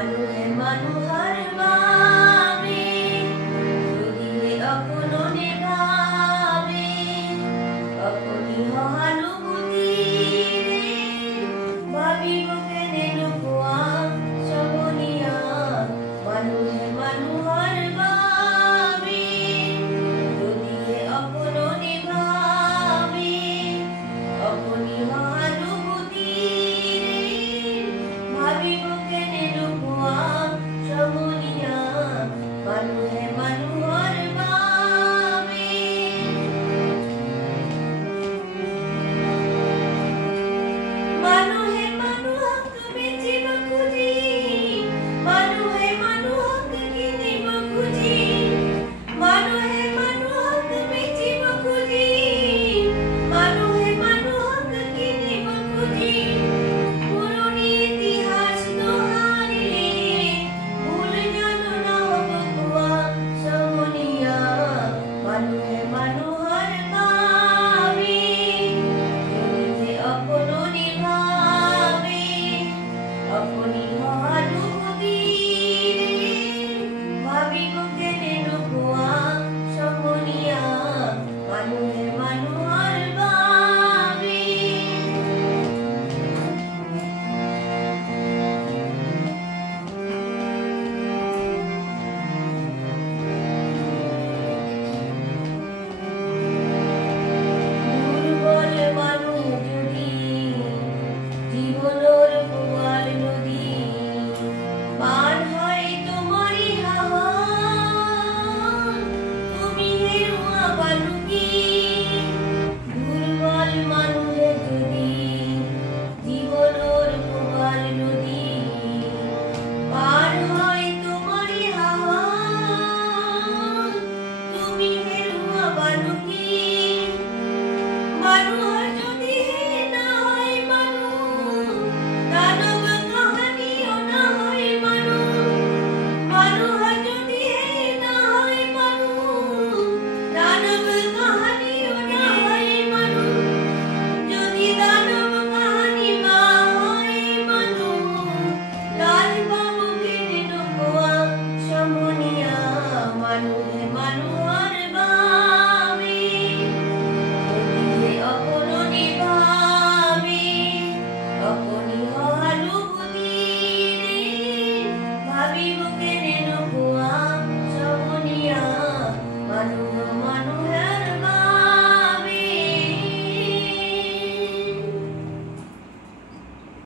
মানুহে মানুহৰ বাবে যদিহে অকণনে ভাবে অকণি সহানুভূতিৰে ভাবিব কেনে নোপোৱা চবনীয়া মানুহে মানুহৰ বাবে যদিহে অকণনে ভাবে অকণি সহানুভূতিৰে ভাবিব কেনে নোপোৱা চবনীয়া মানুহে মানুহৰ বাবে মানুহে মানুহক বেচিব খুজি মানুহে মানুহক কিনিব খুজি মানুহে মানুহক বেচিব খুজি মানুহে মানুহক কিনিব খুজি পুৰণি ইতিহাস দোহাৰিলে ভুল জানো নহ'ব কোৱা চমনীয়া মানুহে মানুহৰ বাবে যদিহে অকণনি ভাবে অকণি সহানুভূতিৰে ভাবিব কেনে নোপোৱা চমনীয়া মানুহে মানুহ